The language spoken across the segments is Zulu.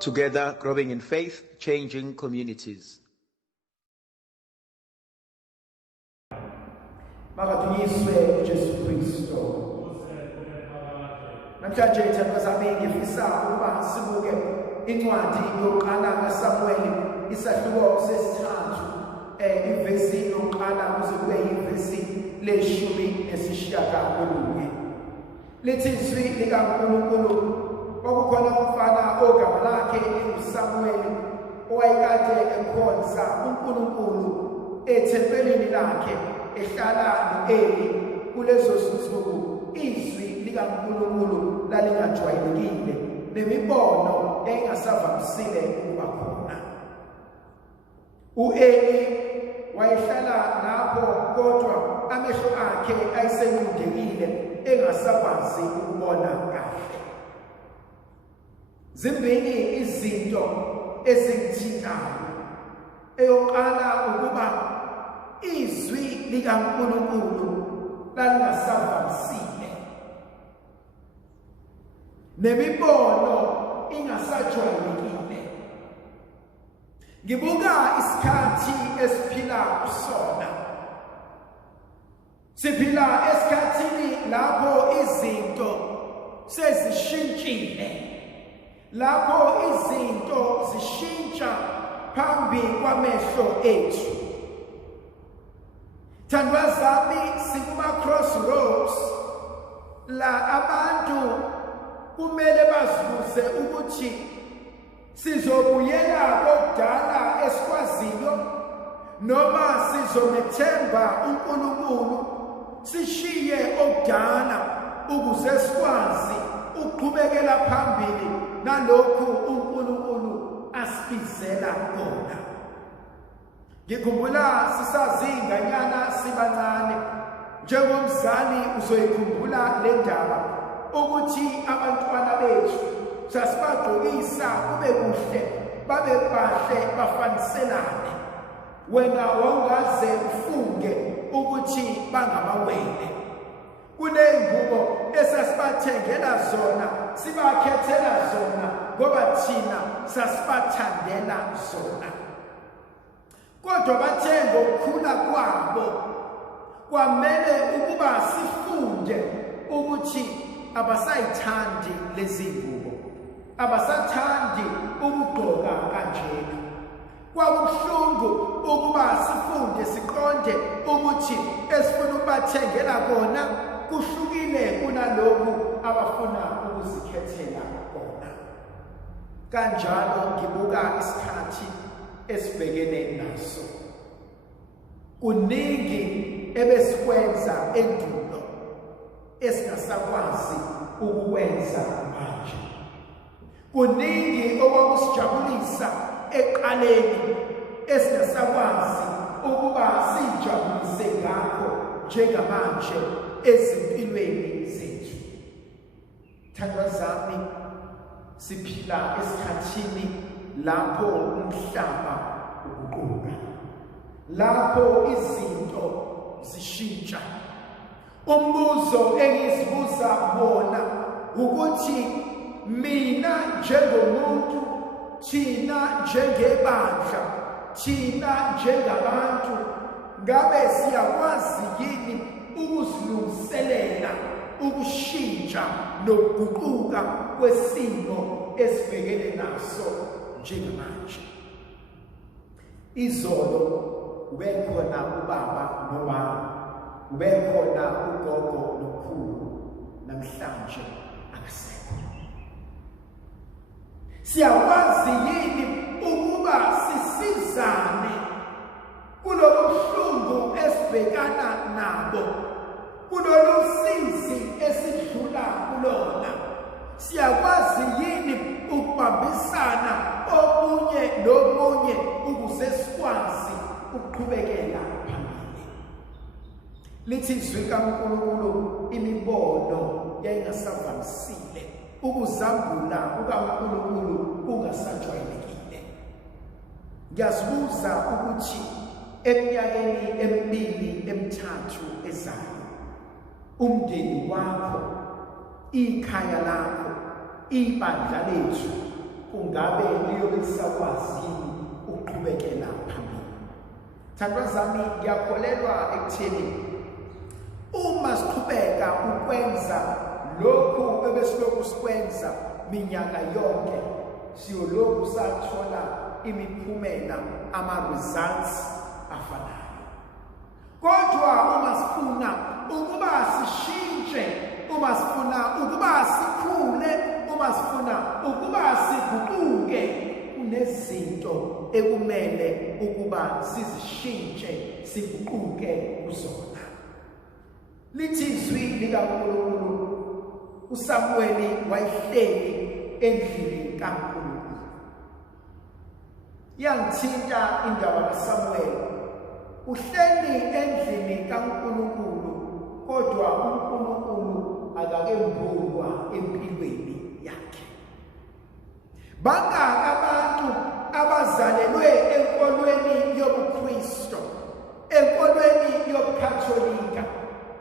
Together, growing in faith, changing communities. Makadunyiswe uJesu Kristo. Namhlanje ithandwa zami ngifisa ukuba sibuke incwadi yokuqala kaSamuel isahluko sesithathu ivesi yokuqala kuze kube yivesi le-18. Lithi izwi likaNkulunkulu kwakukhona umfana ogama lakhe uSamuel owayekade ekhonza uNkulunkulu ethempelini lakhe ehlala no-Eli. Kulezo zinsuku izwi likaNkulunkulu lalingajwayelekile nemibono engasavamisile ukuba khona. U-Eli wayehlala lapho kodwa amehlo akhe ayesenyundekile engasakwazi ukubona kahle. Zimbili izinto ezingithintayo. Eyokuqala ukuba izwi likaNkulunkulu lalingasavamisile nemibono ingasajwayelekile. Ngibuka isikhathi esiphila kusona. Siphila esikhathini lapho izinto sezishintshile, lapho izinto zishintsha phambi kwamehlo ethu. Thandwa zami, sikuma-crossroads la abantu kumele bazibuze ukuthi sizobuyela kokudala esikwaziyo noma sizomethemba uNkulunkulu sishiye okudala ukuze sikwazi ukuqhubekela phambili nalokhu uNkulunkulu asibizela kona. Ngikhumbula sisazinganyana sibancane, njengomzali uzoyikhumbula le ndaba ukuthi abantwana bethu sasibagqokisa kube kuhle, babe bahle, bafaniselane. Wena wawungaze ufunge ukuthi bangamawele. Kuney'ngubo esasibathengela zona, sibakhethela zona ngoba thina sasibathandela zona. Kodwa bathe ngokukhula kwabo kwamele ukuba sifunde ukuthi abasayithandi lezi ngubo, abasathandi ukugqoka kanjena. Kwakubuhlungu ukuba sifunde siqonde ukuthi esifuna ukubathengela kona kuhlukile kunalokhu abafuna ukuzikhethela kona. Kanjalo ngibuka isikhathi esibhekene naso. Kuningi ebesikwenza endulo esingasakwazi ukukwenza manje. Kuningi okwakusijabulisa eqaleni esingasakwazi ukuba sijabulise ngakho njengamanje ezimpilweni zethu. Thandwa zami, siphila esikhathini lapho umhlaba uguquka, lapho izinto zishintsha. Umbuzo engizibuza wona ukuthi mina njengomuntu, thina njengebandla, thina njengabantu, ngabe siyakwazi yini ukuzilungiselela ukushintsha nokuguquka kwesimo esibhekene naso njengamanje? Izolo ubekhona ubaba nomama, ubekhona ugogo nokhulu, namhlanje akasekho. Siyakwazi yini ukuba sisizane kulolu buhlungu esibhekana nabo, kulolu sizi esidlula kulona? Siyakwazi yini ukubambisana omunye nomunye ukuze sikwazi ukuqhubekela phambili? Lithi izwi kaNkulunkulu imibono yayingasavamisile, ukuzambula kukaNkulunkulu kungasajwayelekile. Ngiyazibuza ukuthi eminyakeni emibili emithathu ezayo, umndeni wakho, ikhaya lakho, ibandla lethu kungabe liyobe lisakwazi ukuqhubekela phambili. Thandwa zami, ngiyakholelwa ekutheni uma siqhubeka ukwenza lokhu ebesilokhu sikwenza minyaka yonke, siyolokhu sathola imiphumela, ama-results afanayo. Kodwa uma sifuna ukuba sishintshe, uma sifuna ukuba sikhule, uma sifuna ukuba siguquke, kunezinto ekumele ukuba sizishintshe, siguquke kuzona. Lithi izwi likaNkulunkulu, uSamueli wayehleli endlini kaNkulunkulu. Yangithinta indaba kaSamuel. Uhleli endlini kaNkulunkulu, kodwa uNkulunkulu akakembulwa empilweni yakhe. Bangaka abantu abazalelwe enkolweni yobuKristu, enkolweni yobuKatholika,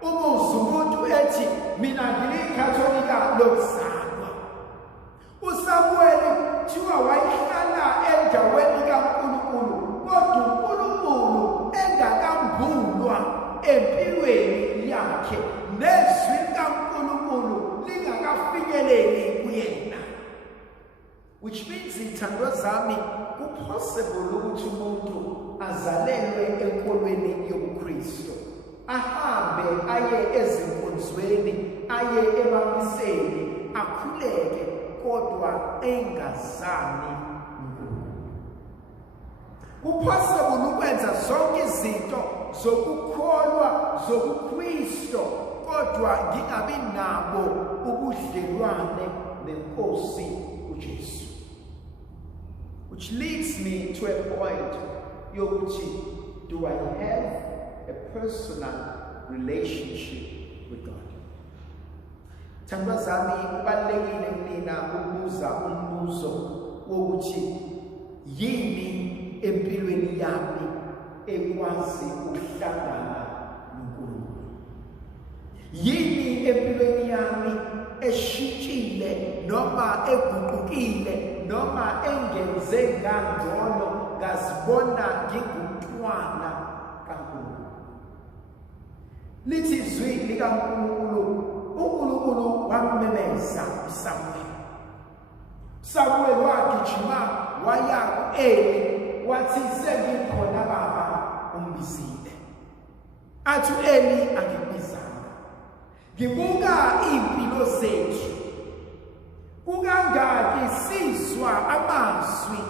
umuzwa umuntu ethi mina ngiyikatholika lokuzalwa. uSamueli kuthiwa wayehlala endaweni kaNkulunkulu, kodwa uNkulunkulu engakambulwa empilweni yakhe, nezwi likaNkulunkulu lingakafinyeleli kuyena. Which means, ithandwa zami, kupossible ukuthi umuntu azalelwe enkolweni yobuKristu, ahambe aye ezinkonzweni, aye emamiseni, akhuleke, kodwa engazani uNkulunkulu. Kupossible ukwenza zonke izinto zokukholwa zobuKristu, kodwa ngingabi nabo ubudlelwane neNkosi uJesu. Which leads me to a point yokuthi, do I have a personal relationship with God? Thandwa zami, kubalulekile kumina ukubuza umbuzo wokuthi yini empilweni yami ekwazi ukuhlangana noNkulunkulu? Yini empilweni yami eshintshile noma eguqukile noma engenze ngangcono ngazibona ngingumntwana kaNkulunkulu? Lithi izwi likaNkulunkulu, uNkulunkulu wamemeza uSamuel. Samuel wagijima waya ku-Eli, wathi sengikhona baba, umbizile. Athi u-Eli angibizanga. Ngibuka impilo zethu, kungangaki sizwa amazwi,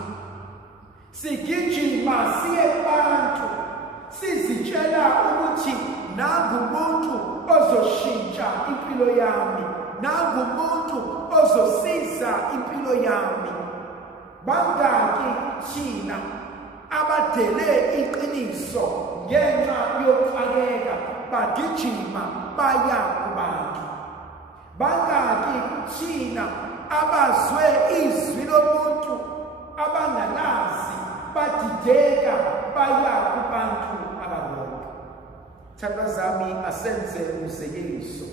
sigijima siye kubantu, sizitshela ukuthi nangumuntu ozoshintsha impilo yami, nangumuntu ozosiza impilo yami. Bangaki thina abadele iqiniso ngenxa yokuxakeka bagijima baya kubantu? Bangaki thina abazwe izwi lomuntu abangalazi badideka baya kubantu ababonke? Thandwa zami, asenze umzekeliso.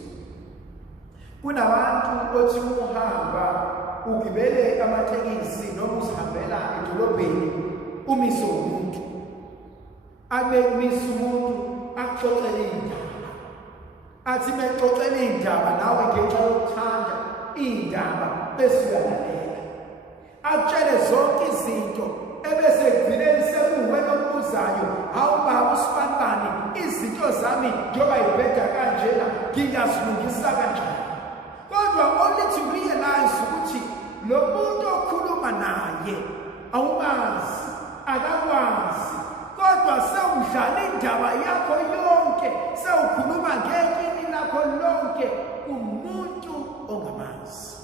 Kunabantu othi uhamba ugibele amatekisi noma uzihambela edolobheni, umise umuntu, abekumisa umuntu axoxele indaba, athi mexoxele indaba nawe ngenxa yokuthanda indaba bese uyalalela, atshele zonke izinto ebese ekugcineni sekuwena ombuzayo, hawu baba uSibanibani, izinto zami njengoba ibheda kanjena ngingazilungisa kanjani? Kodwa only to realize ukuthi lo muntu okhuluma naye awumazi, akakwazi, kodwa sewudlala indaba yakho yonke, sewukhuluma ngekini lakho lonke kumuntu ongamazi.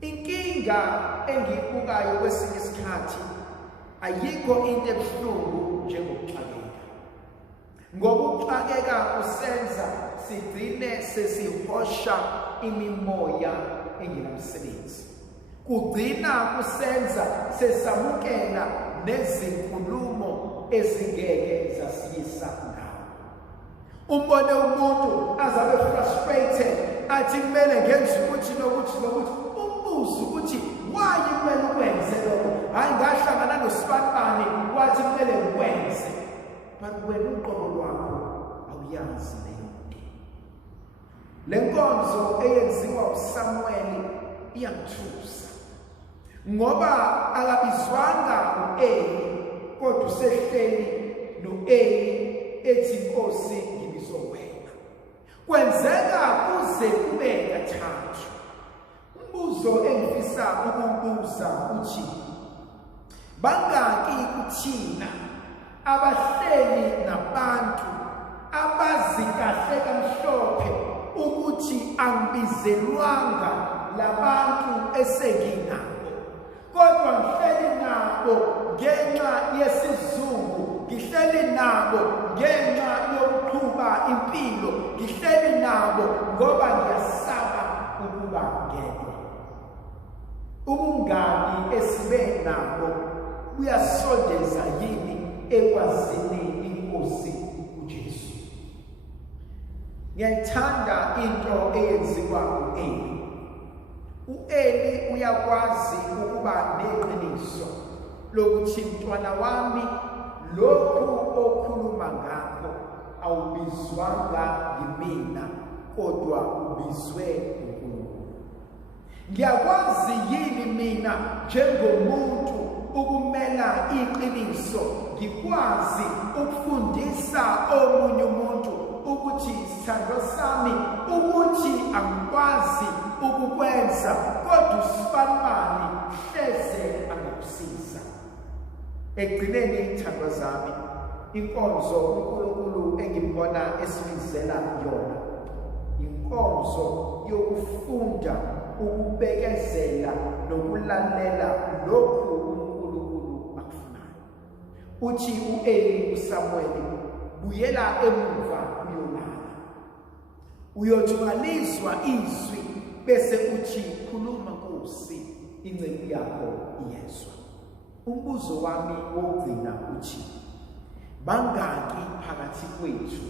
Inkinga engiyibukayo kwesinye isikhathi, ayikho into ebuhlungu njengokuxakeka. Ngoba ukuxakeka kusenza sigcine sesihosha imimoya engenamsebenzi. Kugcina kusenza sesamukela nezinkulumo ezingeke zasiyisa ndawo. Umbone umuntu azabe frustrated, athi kumele ngenze ukuthi nokuthi nokuthi, umbuzo ukuthi why hayi ngahlangana noSibanibani wathi kumele ngikwenze, but wena uqobo lwakho awuyazi leyo nto. Le nkonzo eyenziwa uSamuel iyamthusa ngoba akabizwanga uEli kodwa usehleli noEli ethi Nkosi ngibizwa wena. Kwenzeka kuze kube kathathu. Umbuzo engifisa ukubuza uthi bangaki kuthina abahleli nabantu abazi kahle kamhlophe ukuthi angibizelwanga labantu esenginabo, kodwa ngihleli nabo ngenxa yesizungu, ngihleli nabo ngenxa yokuqhuba impilo, ngihleli nabo ngoba ngiyasaba ukuba ngedwa. Ubungani esibe nabo buyasondeza yini ekwazini iNkosi uJesu? Ngiyayithanda into eyenziwa uEli. uEli uyakwazi ukuba neqiniso lokuthi mntwana wami, lokhu okhuluma ngakho awubizwanga yimina kodwa ubizwe uNkulunkulu. Ngiyakwazi yini mina njengomuntu ukumela iqiniso, ngikwazi ukufundisa omunye umuntu ukuthi isithando sami ukuthi angikwazi ukukwenza kodwa uSibanibani hleze angakusiza. Ekugcineni ithandwa zami, inkonzo uNkulunkulu engibona esibizela yona inkonzo yokufunda ukubekezela nokulalela lokhu uNkulunkulu akufunayo. Uthi uEli uSamuel, buyela emuva uyolala, uyothwaliswa izwi bese uthi khuluma Nkosi, ingceku yakho iyezwa. Umbuzo wami wokugcina uthi bangaki phakathi kwethu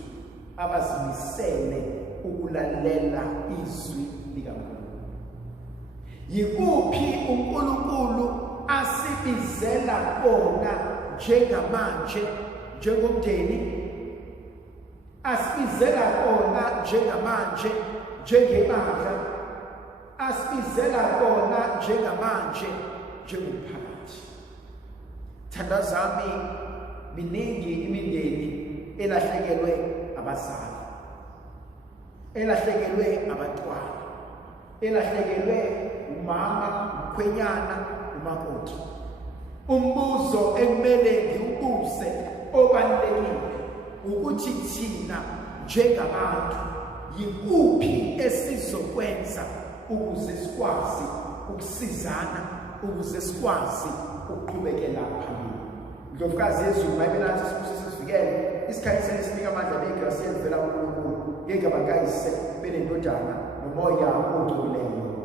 abazimisele ukulalela izwi likaNkulunkulu? Yikuphi uNkulunkulu asibizela kona njengamanje njengomndeni? Asibizela kona njengamanje njengebandla? Asibizela kona njengamanje njengomphakathi? Thanda zami, miningi imindeni elahlekelwe abazali, elahlekelwe abantwana, elahlekelwe umama, umkhwenyana, umakoti. Umbuzo ekumele ngiwubuze obalulekile ukuthi thina njengabantu yikuphi esizokwenza ukuze sikwazi ukusizana, ukuze sikwazi ukuqhubekela phambili. Ndlovukazi yezulu mayibelathi sisivikele isikhathi senisinika amandla negrasi elivela kuNkulunkulu ngeke bangayise benendodana nomoya ongcolileyo.